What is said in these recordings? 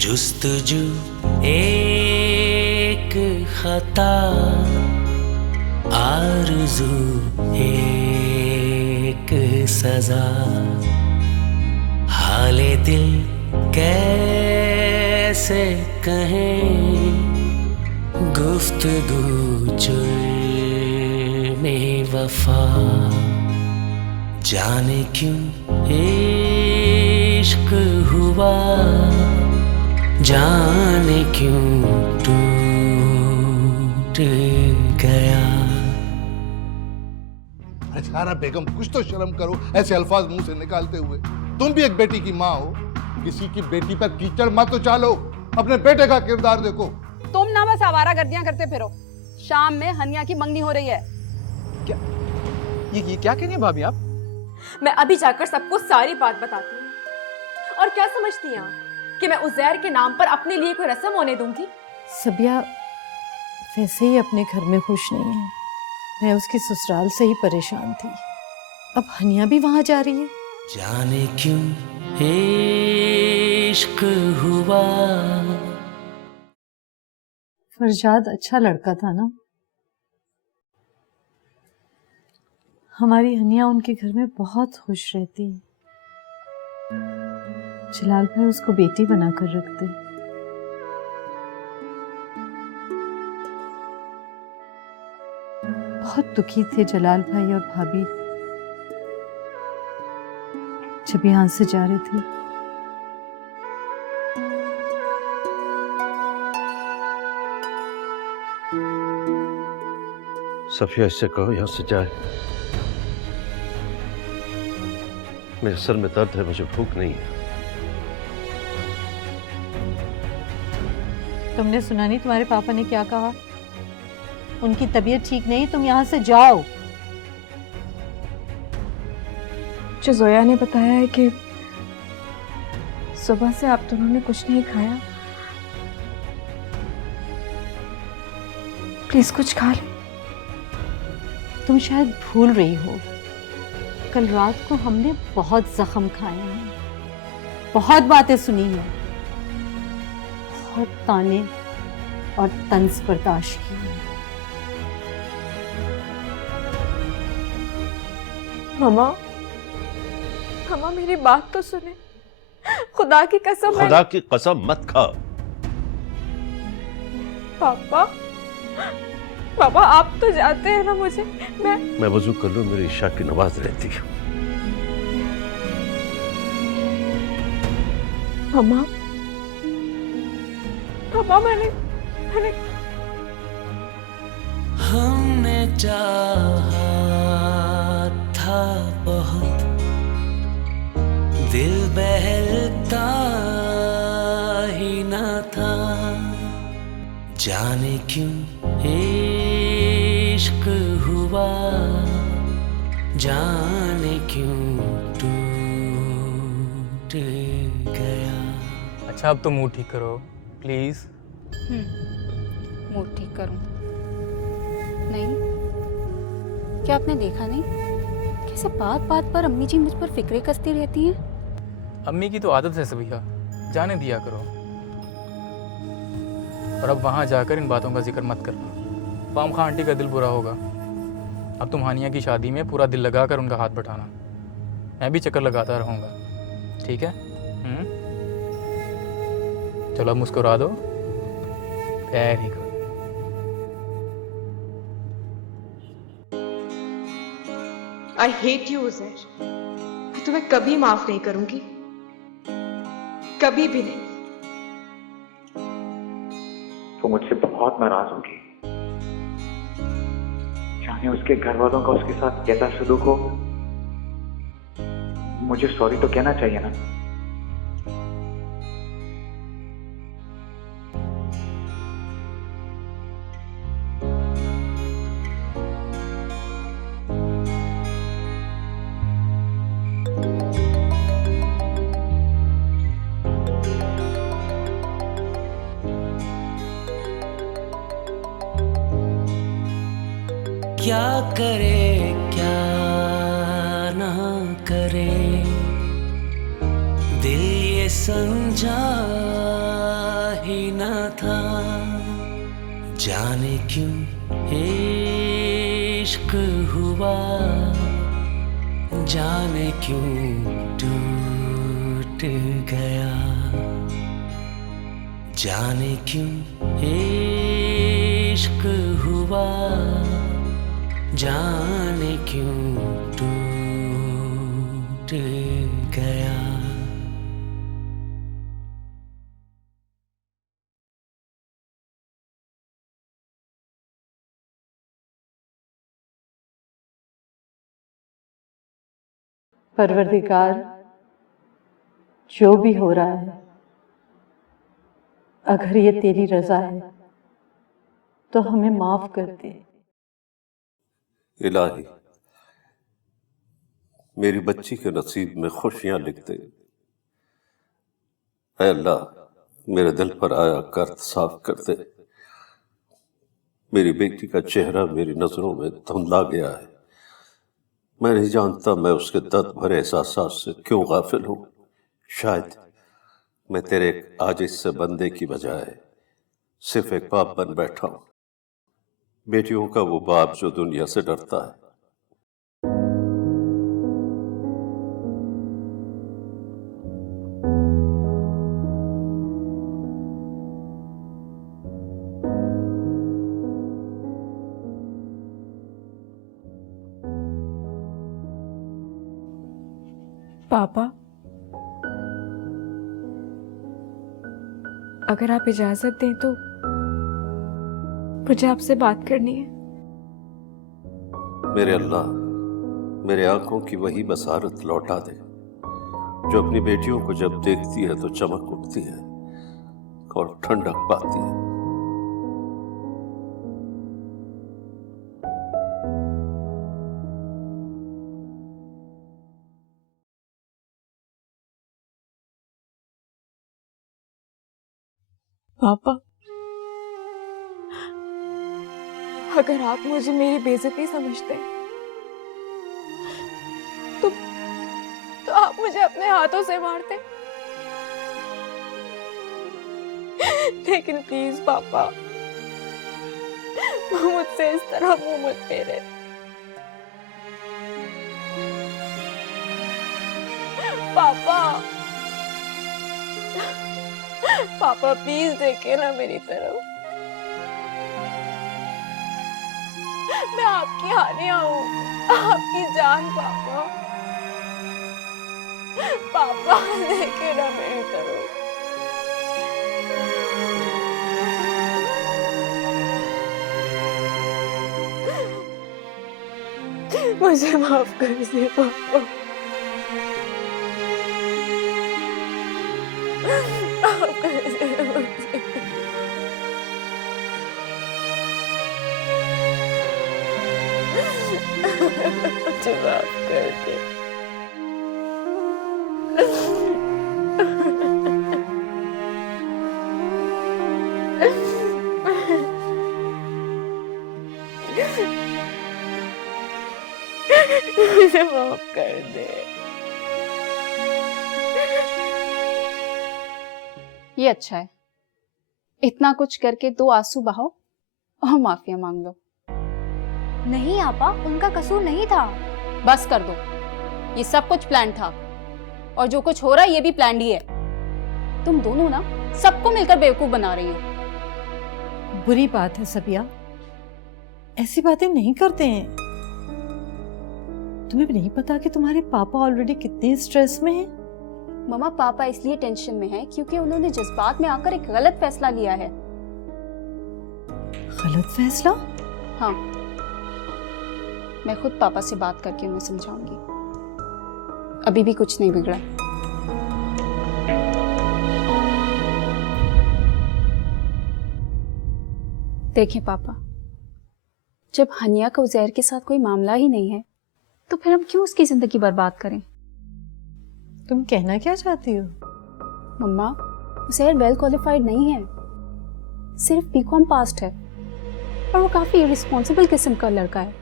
जुस्तजू एक खता, आरज़ू एक सजा, हाले दिल कैसे कहें, गुफ्तगू जुर्मे वफा, जाने क्यों इश्क हुआ, जाने क्यों टूट गया। अचारा बेगम, कुछ तो शर्म करो ऐसे अल्फाज मुंह से निकालते हुए। तुम भी एक बेटी की माँ हो, किसी की बेटी पर कीचड़ मत उछालो, अपने बेटे का किरदार देखो। तुम ना बस आवारागर्दियां करते फिरो। शाम में हनिया की मंगनी हो रही है। क्या ये क्या कह रही हैं भाभी आप? मैं अभी जाकर सबको सारी बात बताती हूँ। और क्या समझती हैं आप कि मैं उज़ैर के नाम पर अपने लिए कोई रस्म होने दूंगी? सबिया वैसे ही अपने घर में खुश नहीं है। मैं उसकी ससुराल से ही परेशान थी, अब हनिया भी वहां जा रही है। जाने क्यों इश्क हुआ। फरजाद अच्छा लड़का था ना, हमारी हनिया उनके घर में बहुत खुश रहती है। जलाल भाई उसको बेटी बनाकर रखते। बहुत दुखी थे जलाल भाई और भाभी जब यहां से जा रहे थे। सफिया, इससे कहो यहां से जाए। मेरे सर में दर्द है, मुझे भूख नहीं है। तुमने सुना नहीं तुम्हारे पापा ने क्या कहा? उनकी तबीयत ठीक नहीं, तुम यहाँ से जाओ। जो जोया ने बताया है कि सुबह से आप दोनों ने कुछ नहीं खाया, प्लीज कुछ खा ले। तुम शायद भूल रही हो, कल रात को हमने बहुत जख्म खाए हैं, बहुत बातें सुनी हैं, बहुत ताने और तंज बर्दाश्त की हैं। मामा, मामा मेरी बात तो सुने। खुदा की कसम। खुदा की कसम मत खा। पापा, पापा आप तो जाते हैं ना मुझे। मैं वजू कर लूं, मेरी इशा की नमाज रहती है। मामा, पापा मैंने हमने चाहा था बहुत, दिल बहलता ही न था, जाने क्यों इश्क हुआ, जाने क्यों टूट गया। अच्छा अब तो मुंह ठीक करो प्लीज। मूड ठीक करूं? नहीं, क्या आपने देखा नहीं कैसे बात बात पर अम्मी जी मुझ पर फिक्रे कसती रहती हैं? अम्मी की तो आदत है सबिया, जाने दिया करो। और अब वहां जाकर इन बातों का जिक्र मत करना, पाम खां आंटी का दिल बुरा होगा। अब तुम हानिया की शादी में पूरा दिल लगाकर उनका हाथ बटाना। मैं भी चक्कर लगाता रहूँगा, ठीक है? चलो अब मुस्कुरा दो। Very good. I hate you Uzair. मैं तुम्हें कभी माफ नहीं करूंगी, कभी भी नहीं। वो मुझसे बहुत नाराज होगी। जाने उसके घर वालों का उसके साथ कैसा सलूक हो। मुझे सॉरी तो कहना चाहिए ना। क्या करे क्या ना करे, 'करे, 'क्या ना 'करे, 'दिल ये समझा नहीं था, 'जाने क्यों इश्क हुआ, 'जाने क्यों टूट गया। 'अच्छा अब तो मुंह ठीक करो प्लीज। नहीं, क्या करें क्या ना करें, दिल ये समझा नहीं था, 'जाने क्यों टूट गया। 'अच्छा अब तो मुंह ठीक करो प्लीज। नहीं, क्या करें क्या ना करें, दिल ये समझा ही न था, जाने क्यों इश्क हुआ, जाने क्यों टूट गया, जाने क्यों इश्क हुआ, जाने क्यों टूट गया। परवरदिगार, जो भी हो रहा है, अगर ये तेरी रजा है तो हमें माफ कर दे। इलाही, मेरी बच्ची के नसीब में खुशियां लिख दे। ऐ अल्लाह, मेरे दिल पर आया कर्द साफ कर दे। मेरी बेटी का चेहरा मेरी नजरों में धुंधला गया है। मैं नहीं जानता मैं उसके दर्द भरे एहसास से क्यों गाफिल हूं। शायद मैं तेरे एक आजिज से बंदे की बजाय सिर्फ एक बाप बन बैठा हूं, बेटियों का वो बाप जो दुनिया से डरता है। पापा, अगर आप इजाजत दें तो मुझे आपसे बात करनी है। मेरे अल्लाह, मेरे आंखों की वही बसारत लौटा दे जो अपनी बेटियों को जब देखती है तो चमक उठती है और ठंडक पाती है। पापा, अगर आप मुझे मेरी बेइज्जती समझते तो आप मुझे अपने हाथों से मारते। लेकिन प्लीज पापा, मुझसे इस तरह मुंह मत फेरे। पापा, पापा प्लीज देखिए ना मेरी तरफ। मैं आपकी हानिया हूँ, आपकी जान। पापा, पापा देखिए ना मेरी तरफ। मुझे माफ कर दे पापा। माफ कर दे मुझे। मुझे माफ कर दे। मुझे माफ कर दे। ये अच्छा है, इतना कुछ करके 2 आंसू बहाओ और माफिया मांग लो। नहीं आपा, उनका कसूर नहीं था। बस कर दो, ये सब कुछ प्लान था और जो कुछ हो रहा है ये भी प्लान ही है। तुम दोनों ना सबको मिलकर बेवकूफ बना रही हो। बुरी बात है सबिया, ऐसी बातें नहीं करते हैं। तुम्हें भी नहीं पता कि तुम्हारे पापा ऑलरेडी कितने स्ट्रेस में हैं? मम्मा, पापा इसलिए टेंशन में है क्योंकि उन्होंने जज्बात में आकर एक गलत फैसला लिया है। गलत फैसला? हाँ, मैं खुद पापा से बात करके उन्हें समझाऊंगी। अभी भी कुछ नहीं बिगड़ा। देखिए पापा, जब हनिया का उजैर के साथ कोई मामला ही नहीं है तो फिर हम क्यों उसकी जिंदगी बर्बाद करें? तुम कहना क्या चाहती हो? मम्मा, उजैर वेल क्वालिफाइड नहीं है, सिर्फ बीकॉम पास्ट है और वो काफी इररिस्पॉन्सिबल किस्म का लड़का है।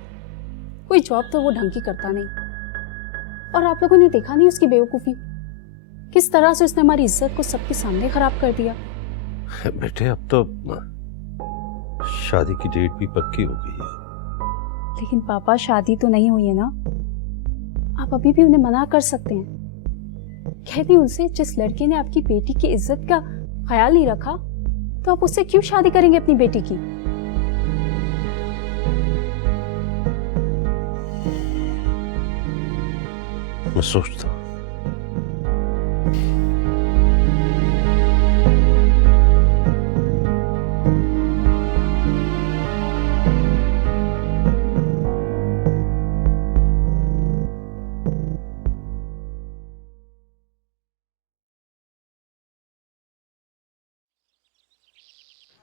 कोई जॉब तो वो ढंग की करता नहीं। और आप लोगों ने देखा नहीं उसकी बेवकूफी, किस तरह से उसने हमारी इज्जत को सबके सामने खराब कर दिया। बेटे अब तो शादी की डेट भी पक्की हो गई है। लेकिन पापा शादी तो नहीं हुई है ना, आप अभी भी उन्हें मना कर सकते हैं। कहती उनसे जिस लड़के ने आपकी बेटी की इज्जत का ख्याल नहीं रखा, तो आप उससे क्यों शादी करेंगे अपनी बेटी की? मैं सोचता हूं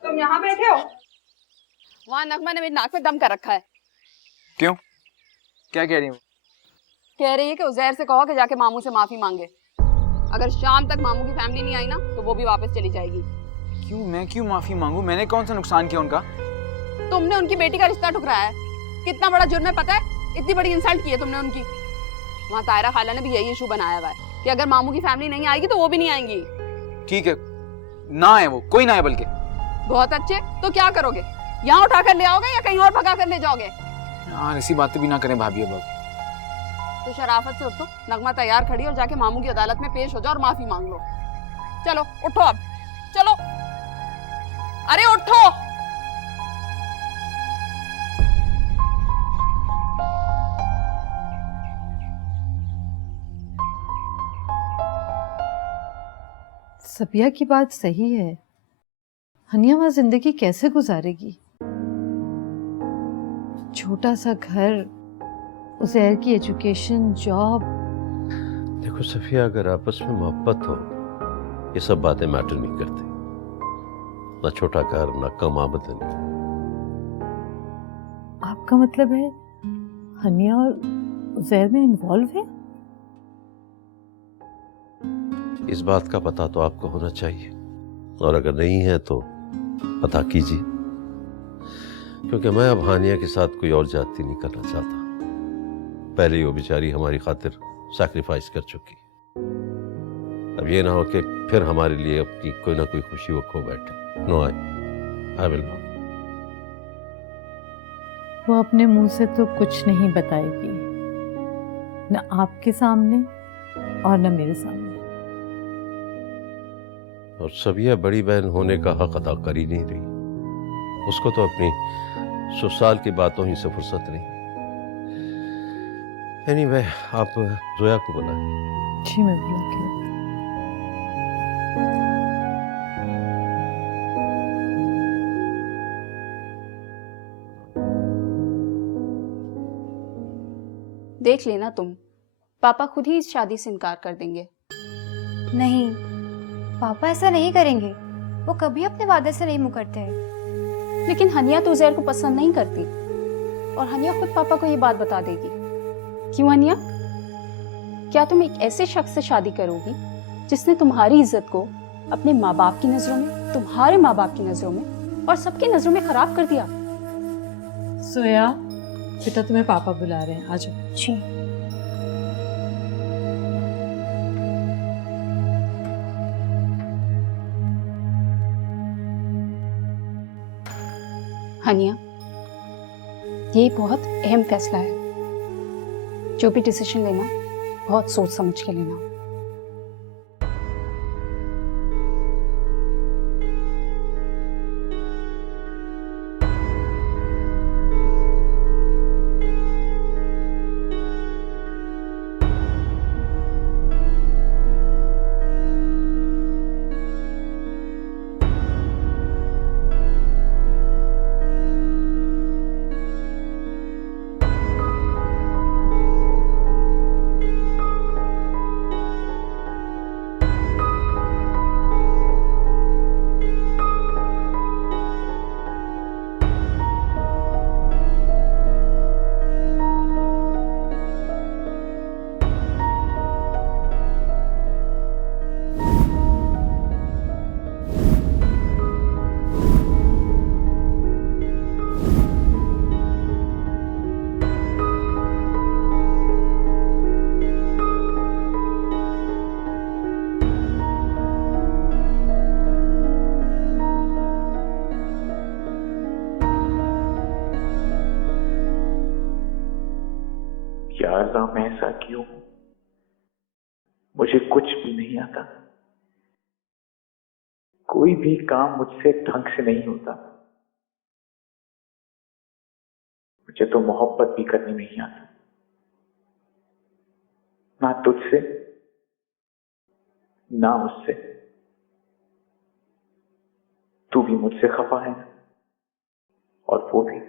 तुम यहाँ बैठे हो? वहाँ नगमा ने मेरी नाक पे दम कर रखा है। क्यों? क्या कह रही हूँ? कह रही है कि उजैर से कहो कि जाके मामू से माफी मांगे। अगर शाम तक मामू की फैमिली नहीं आई ना तो वो भी वापस चली जाएगी। क्यों? मैं क्यों माफी मांगू? मैंने कौन सा नुकसान किया उनका? तुमने उनकी बेटी का रिश्ता ठुकराया है। कितना बड़ा जुर्म है पता है? इतनी बड़ी इंसल्ट की है तुमने उनकी। वहाँ तायरा खाला ने भी यही इशू बनाया हुआ है कि अगर मामू की फैमिली नहीं आएगी तो वो भी नहीं आएंगी। ठीक है, ना है वो, कोई ना है बल्कि। बहुत अच्छे, तो क्या करोगे? यहाँ उठा कर ले आओगे या कहीं और भगा कर ले जाओगे? यार ऐसी बातें भी ना करें भाभी अब। तो शराफत से उठो, नगमा तैयार खड़ी और जाके मामू की अदालत में पेश हो जाओ और माफी मांग लो। चलो उठो अब, चलो, अरे उठो। सबिया की बात सही है। हनिया वहां जिंदगी कैसे गुजारेगी? छोटा सा घर, उज़ैर की एजुकेशन, जॉब। देखो सफिया, अगर आपस में मोहब्बत हो ये सब बातें मैटर नहीं करती। ना छोटा घर, ना कम आमदनी। आपका मतलब है हनिया और उज़ैर में इन्वॉल्व है? इस बात का पता तो आपको होना चाहिए, और अगर नहीं है तो पता कीजिए, क्योंकि मैं अब हानिया के साथ कोई और ज्यादती नहीं करना चाहता। पहले ही वो बेचारी हमारी खातिर सैक्रिफाइस कर चुकी। अब ये ना हो कि फिर हमारे लिए अपनी कोई ना कोई खुशी वो खो बैठे। No, I will not. वो अपने मुंह से तो कुछ नहीं बताएगी, न आपके सामने और न मेरे सामने। और सबिया बड़ी बहन होने का हक अदा कर ही नहीं रही। उसको तो अपनी ससुराल की बातों ही से फुर्सत नहीं। एनीवे, आप जोया को बुलाएं। जी मैं बुला के लाती हूँ। देख लेना तुम, पापा खुद ही इस शादी से इनकार कर देंगे। नहीं, पापा ऐसा नहीं करेंगे। वो कभी अपने वादे से नहीं मुकरते हैं। लेकिन हनिया तो उज़ैर को पसंद नहीं करती, और हनिया खुद पापा को ये बात बता देगी। क्यों हनिया? क्या तुम एक ऐसे शख्स से शादी करोगी जिसने तुम्हारी इज्जत को अपने माँ बाप की नजरों में, तुम्हारे माँ बाप की नजरों में और सबकी नजरों में खराब कर दिया? सोया, बेटा तुम्हें पापा बुला रहे हैं, आ जाओ। जी। हनिया, ये बहुत अहम फैसला है। जो भी डिसीजन लेना, बहुत सोच समझ के लेना। अल्लाह मैं ऐसा क्यों हूं? मुझे कुछ भी नहीं आता, कोई भी काम मुझसे ढंग से नहीं होता। मुझे तो मोहब्बत भी करनी नहीं आती, ना तुझसे ना उससे। तू भी मुझसे खफा है ना, और वो भी।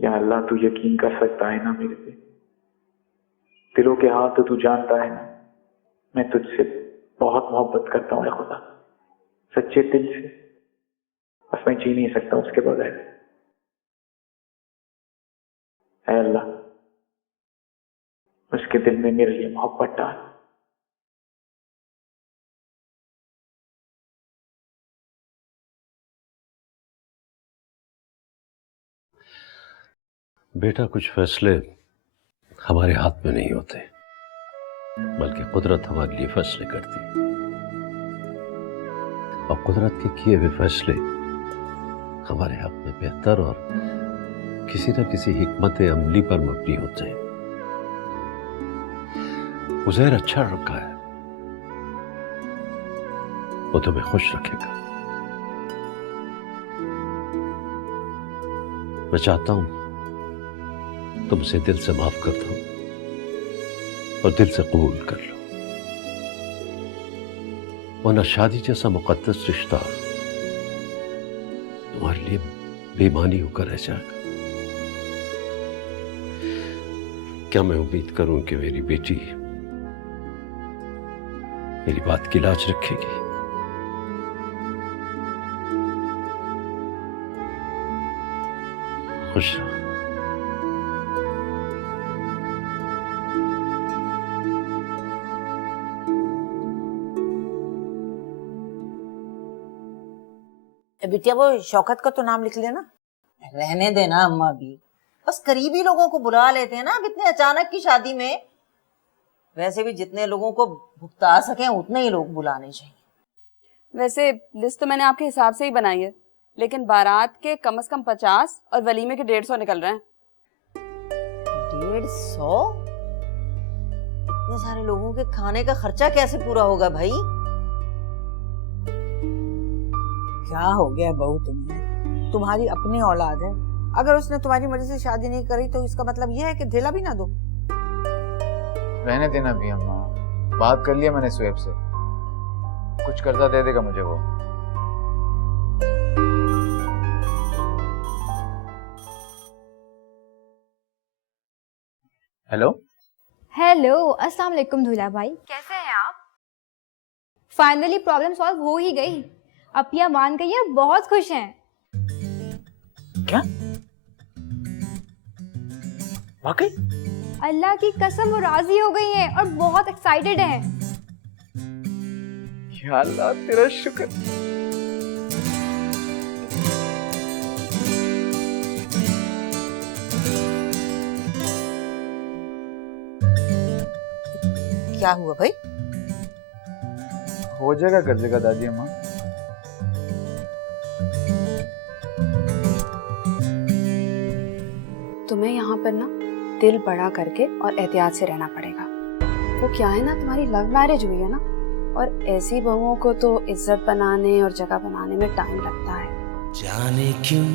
या अल्लाह तू यकीन कर सकता है ना मेरे पे, दिलों के हाल तो तू जानता है ना। मैं तुझसे बहुत मोहब्बत करता हूँ खुदा, सच्चे दिल से। बस मैं जी नहीं सकता उसके बगैर। ऐ अल्लाह, उसके दिल में मेरे लिए मोहब्बत डाल। बेटा, कुछ फैसले हमारे हाथ में नहीं होते, बल्कि कुदरत हमारे लिए फैसले करती है। और कुदरत के किए हुए फैसले हमारे हक में बेहतर और किसी न किसी हिकमत अमली पर मबनी होते हैं। उज़ैर अच्छा रखा है, वो तुम्हें खुश रखेगा। मैं चाहता हूं तुमसे दिल से माफ कर दो और दिल से कबूल कर लो, वरना शादी जैसा मुकद्दस रिश्ता तुम्हारे लिए बेईमानी होकर रह जाएगा। क्या मैं उम्मीद करूं कि मेरी बेटी मेरी बात की लाज रखेगी? खुश रहो। बिटिया, वो शौकत का तो नाम लिख लेना। रहने देना अम्मा भी, बस करीबी लोगों को बुला लेते हैं ना अब इतने अचानक की शादी में। वैसे भी जितने लोगों को भुगता सके उतने ही लोग बुलाने चाहिए। वैसे लिस्ट तो मैंने आपके हिसाब से ही बनाई है, लेकिन बारात के कम से कम 50 और वलीमे के 150 निकल रहे हैं। 150? इतने सारे लोगों के खाने का खर्चा कैसे पूरा होगा भाई? क्या हो गया बहू तुम्हें? तुम्हारी अपनी औलाद है, अगर उसने तुम्हारी मर्जी से शादी नहीं करी तो इसका मतलब यह है कि ढेला भी ना दो। रहने देना भी अम्मा, बात कर लिया मैंने स्वेब से, कुछ कर्जा दे देगा मुझे वो। हेलो हेलो, अस्सलाम वालेकुम दूल्हा भाई, कैसे हैं आप? फाइनली प्रॉब्लम सॉल्व हो ही गई, अपिया मान गई है, बहुत खुश हैं। क्या? वाकई? अल्लाह की कसम वो राजी हो गई हैं और बहुत एक्साइटेड हैं। या अल्लाह तेरा शुक्र। क्या हुआ भाई? हो जाएगा कर्जे का दादी अम्मा। तुम्हें यहाँ पर ना दिल बड़ा करके और एहतियात से रहना पड़ेगा। वो क्या है ना, तुम्हारी लव मैरिज हुई है ना, और ऐसी बहुओं को तो इज्जत बनाने और जगह बनाने में टाइम लगता है। जाने क्यों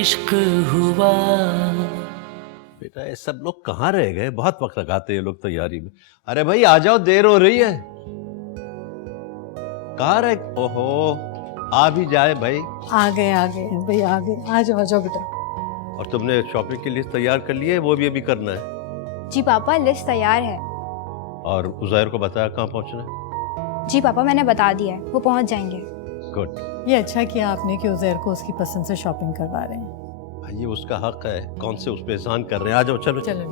इश्क हुआ। बेटा, ये सब लोग कहाँ रह गए? बहुत वक्त लगाते हैं ये लोग तैयारी में। अरे भाई आ जाओ, देर हो रही है। कहाँ रहे? ओहो, आ भी जाए भाई। आ गए भाई, आ गए। आ जाओ बेटा। और तुमने शॉपिंग की लिस्ट तैयार कर ली है? वो भी अभी करना है। जी पापा, लिस्ट तैयार है। और उज़ैर को बताया कहाँ पहुँचना है? जी पापा, मैंने बता दिया है, वो पहुंच जाएंगे। गुड। ये अच्छा किया आपने कि उज़ैर को उसकी पसंद से शॉपिंग करवा रहे हैं। भाई ये उसका हक है, कौन से उस पे एहसान कर रहे हैं। आ जाओ, चलो चलो।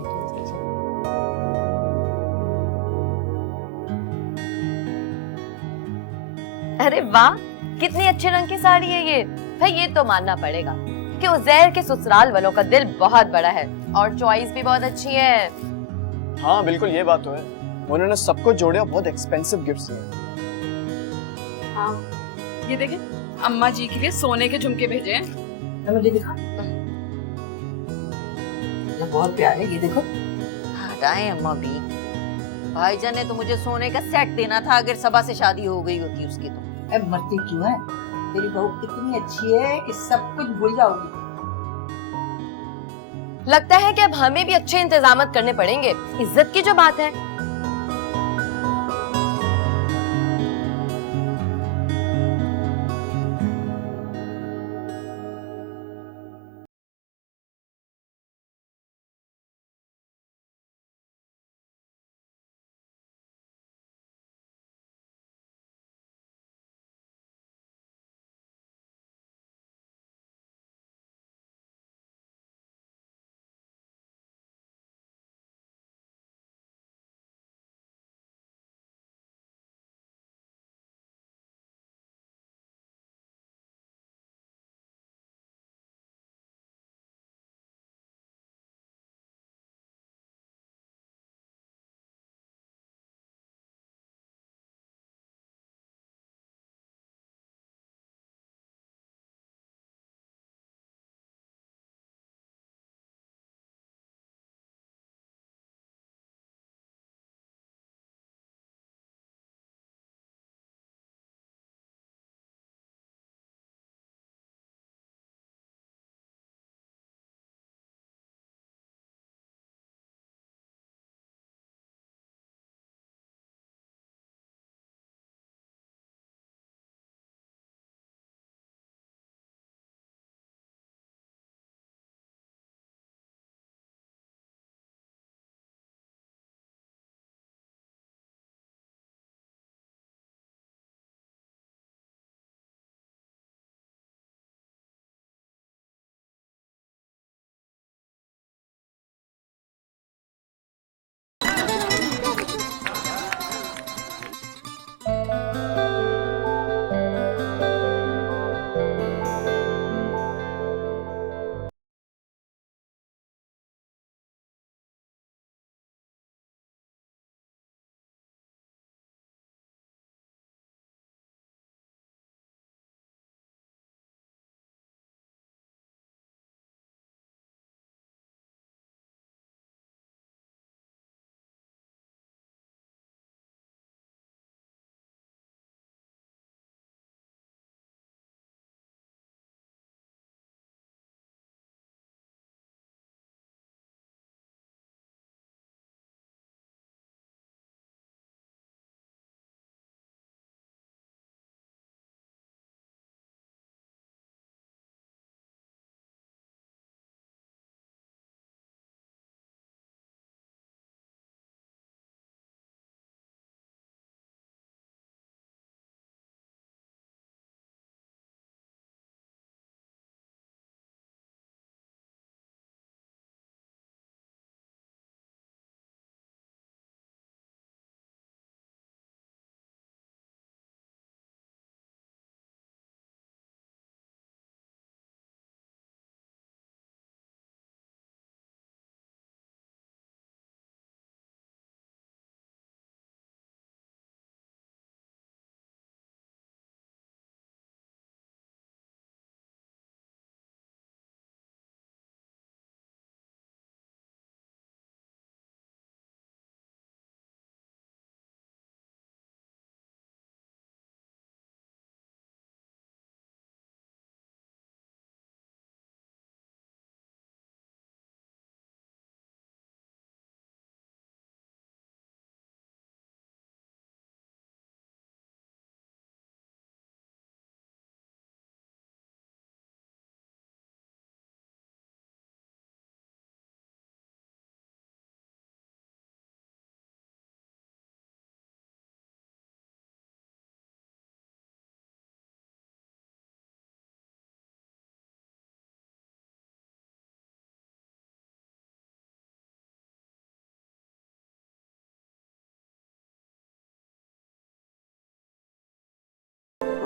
अरे वाह, कितनी अच्छे रंग की साड़ी है ये। भाई ये तो मानना पड़ेगा कि उज़ैर के ससुराल वालों का दिल बहुत बड़ा है और चॉइस भी बहुत अच्छी है। हाँ बिल्कुल, ये बात तो है। उन्होंने सबको जोड़े और बहुत एक्सपेंसिव गिफ्ट्स दिए। हाँ, ये देखें, अम्मा जी के लिए सोने के झुमके भेजे हैं। मुझे दिखा। बहुत प्यारे, ये देखो। हटाए अम्मा भी, भाईजान ने तो मुझे सोने का सेट देना था अगर सबा से शादी हो गई होती उसकी तो। अब मरती क्यों है, तेरी बहू इतनी अच्छी है कि सब कुछ भूल जाओगी। लगता है कि अब हमें भी अच्छे इंतजाम करने पड़ेंगे, इज्जत की जो बात है।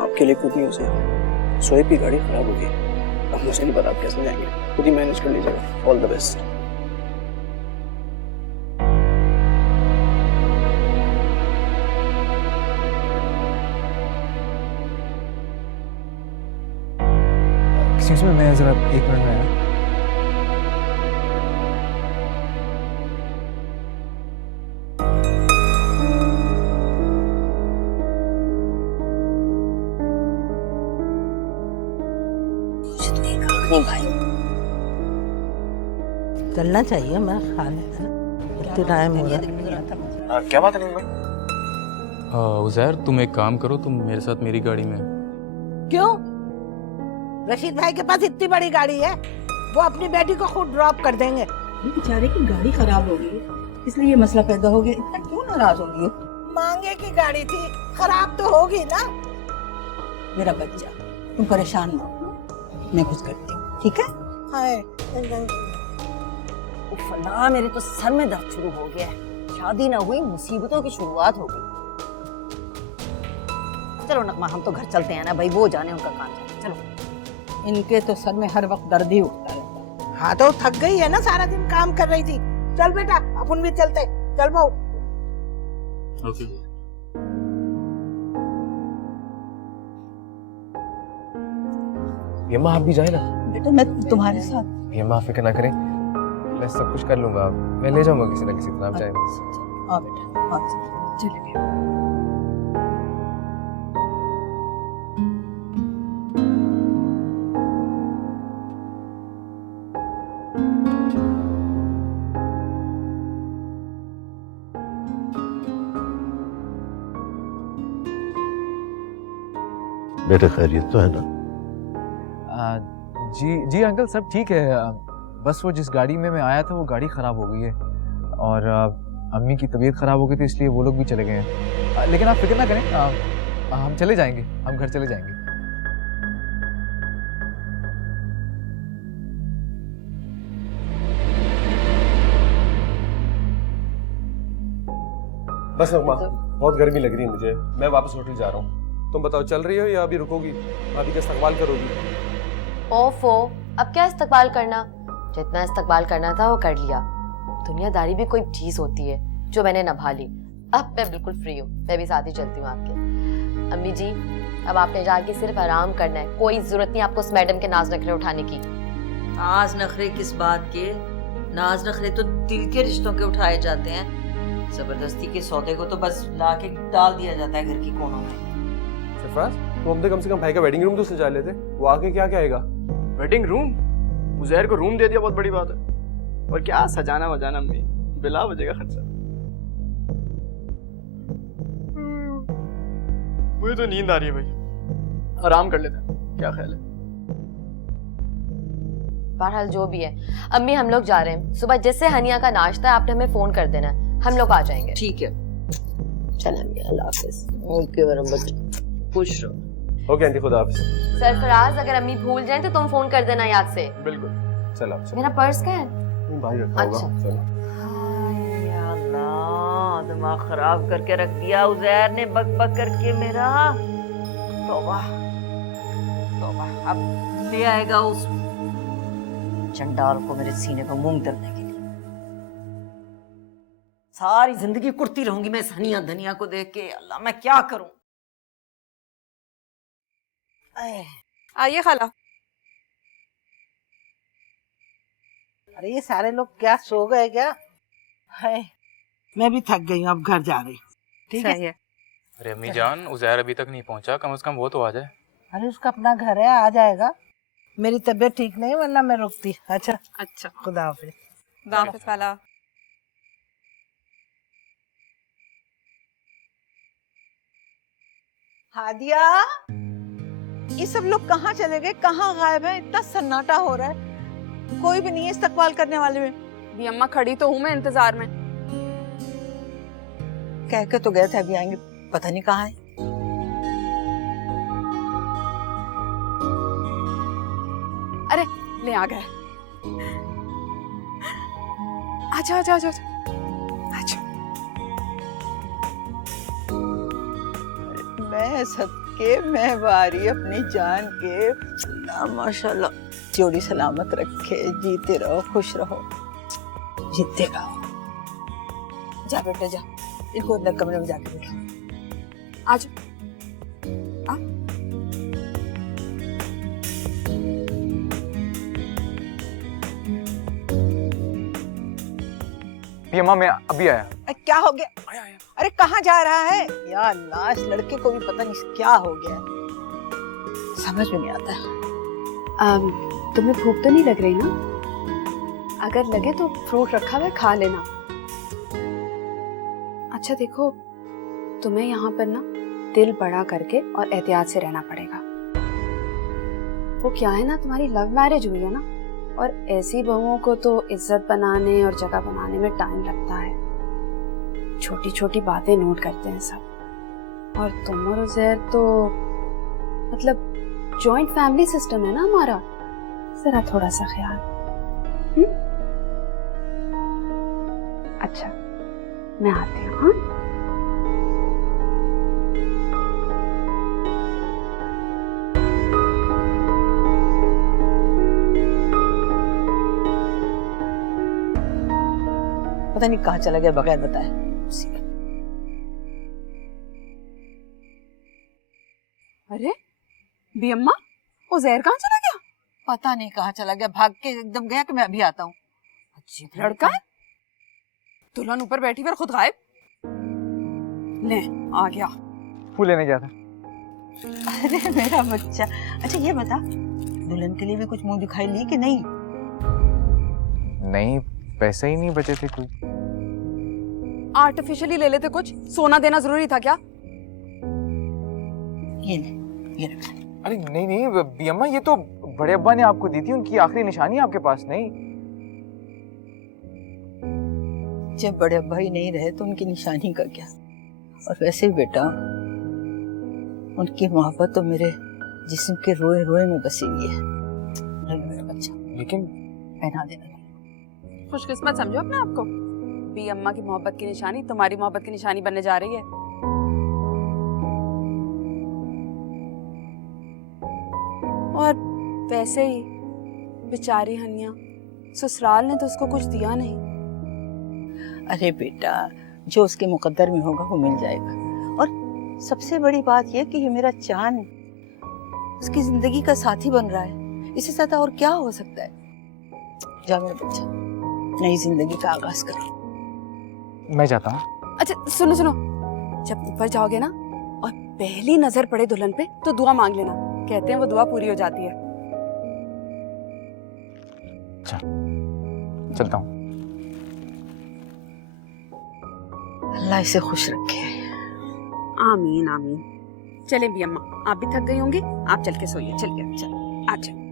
आपके लिए गुड न्यूज़ है, शोएब की गाड़ी खराब हो गई। अब मुझे नहीं पता आप कैसे जाएंगे, खुद ही मैनेज कर लीजिएगा। All the best. Excuse me, मैं ज़रा 1 मिनट में आया। चलना चाहिए मेरा ख्याल है। इतना टाइम हो रहा है। क्या बात है नीम भाई? उज़ैर तुम एक काम करो, तुम मेरे साथ मेरी गाड़ी में। क्यों? रशीद भाई के पास इतनी बड़ी गाड़ी है, वो अपनी बेटी को खुद ड्रॉप कर देंगे। बेचारे की गाड़ी खराब हो गई, इसलिए ये मसला पैदा हो गया। इतना क्यों नाराज हो गई? मांगे की गाड़ी थी, खराब तो होगी ना। मेरा बच्चा, तुम परेशान ना हो, मैं कुछ करती हूँ, ठीक है? हाय फला, मेरे तो सर में दर्द शुरू हो गया है। शादी ना हुई, मुसीबतों की शुरुआत हो गई। चलो नगमा, हम तो घर चलते हैं ना भाई, वो जाने उनका काम जाने। चलो। इनके तो सर में हर वक्त दर्द ही उठता रहता। हाँ तो थक गई है ना, सारा दिन काम कर रही थी। चल बेटा, अपन भी चलते। चल बहू। ओके। यम्मा आप भी जाए ना। बेटा मैं तुम्हारे साथ। यम्मा फिक्र ना करें, मैं सब कुछ कर लूंगा। मैं ले जाऊंगा किसी ना किसी तरह, आप जाए बस। हाँ बेटा, हाँ चलिए। बेटा खैरियत तो है ना? जी अंकल सब ठीक है। बस वो जिस गाड़ी में मैं आया था वो गाड़ी ख़राब हो गई है और अम्मी की तबीयत ख़राब हो गई थी, इसलिए वो लोग भी चले गए हैं। लेकिन आप फिक्र ना करें, हम चले जाएंगे, हम घर चले जाएंगे। बस नगमा, बहुत गर्मी लग रही है मुझे, मैं वापस होटल जा रहा हूँ। तुम बताओ चल रही हो या अभी रुकोगी? भाभी का इस्तकबाल करोगी? ओफो, अब क्या इस्तकबाल करना, जितना इस्तकबाल करना था वो कर लिया। दुनियादारी भी कोई चीज होती है जो मैंने निभा ली। अब मैं बिल्कुल फ्री हूँ, मैं भी साथ ही चलती हूँ आपके। अम्मी जी, अब आपने जाके सिर्फ आराम करना है, कोई जरूरत नहीं आपको उस मैडम के नाज नखरे उठाने की। नाज नखरे किस बात के? नाज नखरे तो दिल के रिश्तों के उठाए जाते हैं। जबरदस्ती के सौदे को तो बस लाके डाल दिया जाता है घर की कोनों में। सरफराज, तुम अपने कम से कम भाई का वेडिंग रूम तो सजा लेते, वो आके क्या कहेगा? Wedding room? उज़ैर को रूम दे दिया, बहुत बड़ी बात है। और क्या सजाना वजाना में बिला बजेगा खर्चा। मुझे तो नींद आ रही है भाई, आराम कर लेते हैं, क्या ख्याल है? बहरहाल जो भी है अम्मी, हम लोग जा रहे हैं। सुबह जैसे हनिया का नाश्ता है आपने हमें फोन कर देना है, हम लोग आ जाएंगे। ठीक है, चल अम्मी, अल्लाह हाफिज। ओके मेरा बच्चा, खुश रहो। ओके आंटी, खुदा हाफिज। सरफराज, अगर अम्मी भूल जाएं तो तुम फोन कर देना याद से। बिल्कुल। चलो मेरा पर्स कहाँ है? भाई रखा होगा। चलो। अल्लाह, दिमाग खराब करके रख दिया उज़ैर ने बक बक करके मेरा। तौबा तौबा, अब ले आएगा उस चंडाल को मेरे सीने पर मूंग दलने के लिए। सारी जिंदगी कुर्ती रहूंगी मैं इस हनिया धनिया को देख के। अल्लाह, मैं क्या करूं? आइए खाला। अरे ये सारे लोग क्या सो गए क्या? है, मैं भी थक गई हूँ, अब घर जा रही। ठीक है? अरे अम्मी जान, उज़ैर अभी तक नहीं पहुंचा, कम से कम वो तो आ जाए। अरे उसका अपना घर है, आ जाएगा। मेरी तबीयत ठीक नहीं, वरना मैं रुकती। अच्छा अच्छा, खुदा हाफिज। खुदा हाफिज खाला। हादिया, ये सब लोग कहाँ चले गए? कहाँ गायब है? इतना सन्नाटा हो रहा है, कोई भी नहीं है इस्तकबाल करने वाले में। भी अम्मा खड़ी तो हूँ मैं इंतजार में। कह के तो गए थे अभी आएंगे, पता नहीं कहाँ है। अरे ले आ गए। आजा आजा आजा आजा। मैं सबके महवारी अपनी जान के। अल्लाह माशाल्लाह जोड़ी सलामत रखे, जीते रहो, खुश रहो, जीते रहो। जा बेटा जा, इनको अंदर कमरे में जाके बैठा। आज अम्मा मैं अभी आया। क्या हो गया? अरे कहाँ जा रहा है? या अल्लाह, इस लड़के को भी पता नहीं क्या हो गया, समझ में नहीं आता। तुम्हें भूख तो नहीं लग रही ना? अगर लगे तो फ्रूट रखा हुआ है, खा लेना। अच्छा देखो, तुम्हें यहाँ पर ना दिल बड़ा करके और एहतियात से रहना पड़ेगा। वो क्या है ना, तुम्हारी लव मैरिज हुई है ना, और ऐसी बहुओं को तो इज्जत बनाने और जगह बनाने में टाइम लगता है। छोटी छोटी बातें नोट करते हैं सब। और तुम और उज़ैर तो मतलब जॉइंट फैमिली सिस्टम है ना हमारा, जरा थोड़ा सा ख्याल। अच्छा मैं आती हूँ। हाँ पता नहीं कहाँ चला गया बगैर बताए। अरे बी अम्मा, उज़ैर कहाँ चला गया? पता नहीं कहाँ चला गया, भाग के एकदम गया कि मैं अभी आता हूँ। लड़का है, दुल्हन ऊपर बैठी पर खुद गायब। ले आ गया। फूल लेने गया था। अरे मेरा बच्चा। अच्छा ये बता, दुल्हन के लिए भी कुछ मुंह दिखाई ली कि नहीं? नहीं, पैसे ही नहीं बचे थे कोई। आर्टिफिशियली ले लेते कुछ, सोना देना जरूरी था क्या? ये ले, ये रख। अरे नहीं नहीं बी अम्मा, ये तो बड़े अब्बा ने आपको दी थी, उनकी आखिरी निशानी आपके पास नहीं। जब बड़े अब्बा ही नहीं रहे तो उनकी निशानी का क्या। और वैसे भी बेटा, उनकी मोहब्बत तो मेरे जिस्म के रोए रोए में बसी हुई है। मेरा बच्चा, लेकिन पहना देना। खुशकिस्मत समझो अपने आप को। बी अम्मा की मोहब्बत की निशानी तुम्हारी मोहब्बत की निशानी बनने जा रही है। और वैसे ही बेचारी हनिया, ससुराल ने तो उसको कुछ दिया नहीं। अरे बेटा, जो उसके मुकद्दर में होगा वो मिल जाएगा। और सबसे बड़ी बात यह कि ये मेरा चांद उसकी जिंदगी का साथी बन रहा है। इससे ज्यादा और क्या हो सकता है। जा मेरा बच्चा, नई जिंदगी का आगाज करो। मैं जाता हूँ। अच्छा सुनो सुनो, जब ऊपर जाओगे ना और पहली नजर पड़े दुल्हन पे तो दुआ मांग लेना। कहते हैं वो दुआ पूरी हो जाती है। अच्छा चलता हूँ। अल्लाह इसे खुश रखे। आमीन आमीन। चलें भी अम्मा, आप भी थक गई होंगी, आप चल के सोइए। चलिए चल अच्छा।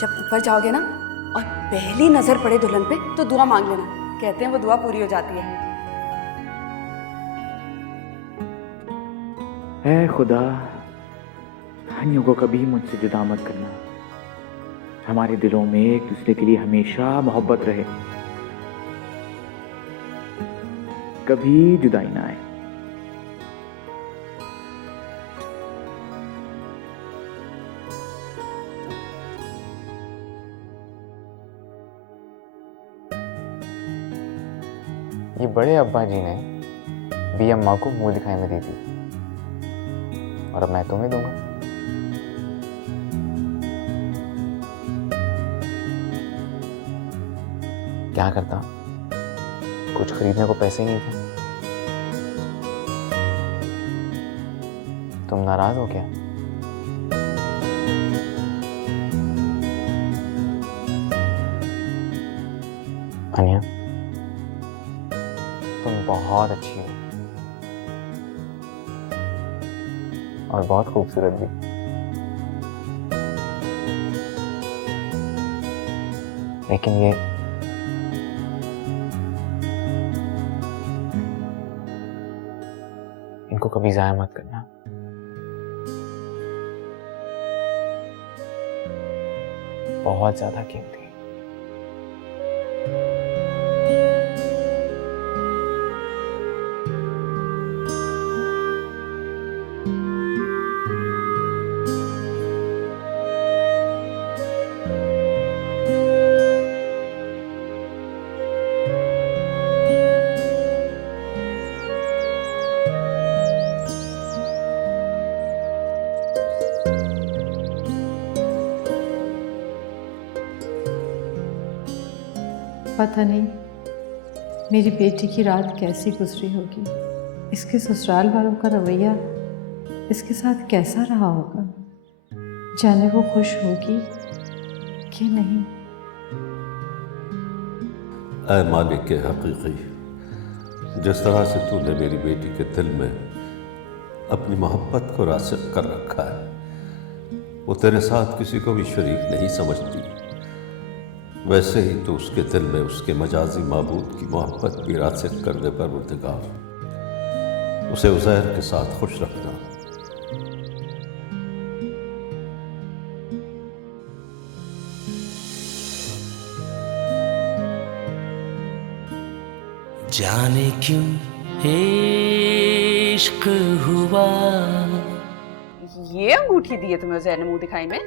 जब ऊपर जाओगे ना और पहली नजर पड़े दुल्हन पे तो दुआ मांग लेना। कहते हैं वो दुआ पूरी हो जाती है। ऐ खुदा, हानियों को कभी मुझसे जुदा मत करना। हमारे दिलों में एक दूसरे के लिए हमेशा मोहब्बत रहे, कभी जुदाई ना आए। ये बड़े अब्बा जी ने बी अम्मा को मुंह दिखाई में दी थी और अब मैं तुम्हें दूंगा। क्या करता, कुछ खरीदने को पैसे ही नहीं थे। तुम नाराज हो क्या? अनिया, तुम बहुत अच्छी हो और बहुत खूबसूरत भी। लेकिन ये इनको कभी जाया मत करना। बहुत ज्यादा कीमती है। पता नहीं मेरी बेटी की रात कैसी गुजरी होगी, इसके ससुराल वालों का रवैया इसके साथ कैसा रहा होगा, जाने वो खुश होगी कि नहीं। ऐ मालिक के हकीकी, जिस तरह से तूने मेरी बेटी के दिल में अपनी मोहब्बत को रासिख कर रखा है, वो तेरे साथ किसी को भी शरीक नहीं समझती, वैसे ही तो उसके दिल में उसके मजाजी माबूद की मोहब्बत भी रासिख कर दे परवरदिगार। उसे उज़ैर के साथ खुश रखना। जाने क्यों इश्क हुआ। ये अंगूठी दी है तुम्हें उज़ैर ने मुंह दिखाई में?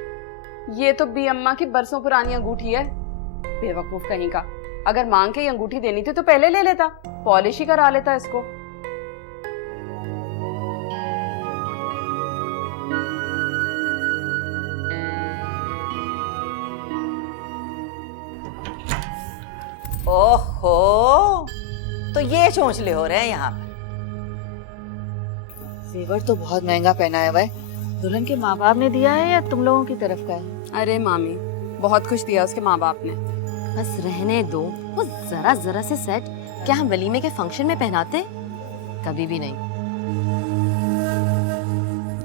ये तो बी अम्मा की बरसों पुरानी अंगूठी है। बेवकूफ कहीं का, अगर मांग के ये अंगूठी देनी थी तो पहले ले लेता, पॉलिश ही करा लेता इसको। ओहो, तो ये चोंचले हो रहे हैं यहाँ पर। जेवर तो बहुत महंगा पहना है भाई। दुल्हन के माँ बाप ने दिया है या तुम लोगों की तरफ का है? अरे मामी, बहुत कुछ दिया उसके माँ बाप ने। बस रहने दो, वो जरा जरा से सेट क्या हम वलीमे के फंक्शन में पहनाते? कभी भी नहीं।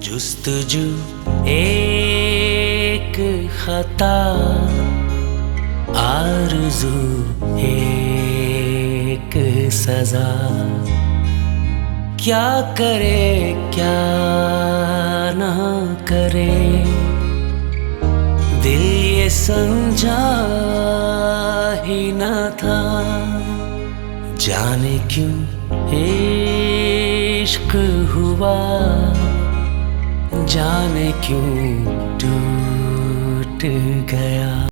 जुस्तजू एक खता, आरज़ू एक सजा, क्या करे क्या ना करे, दिल ये समझा ही न था, जाने क्यों इश्क हुआ, जाने क्यों टूट गया।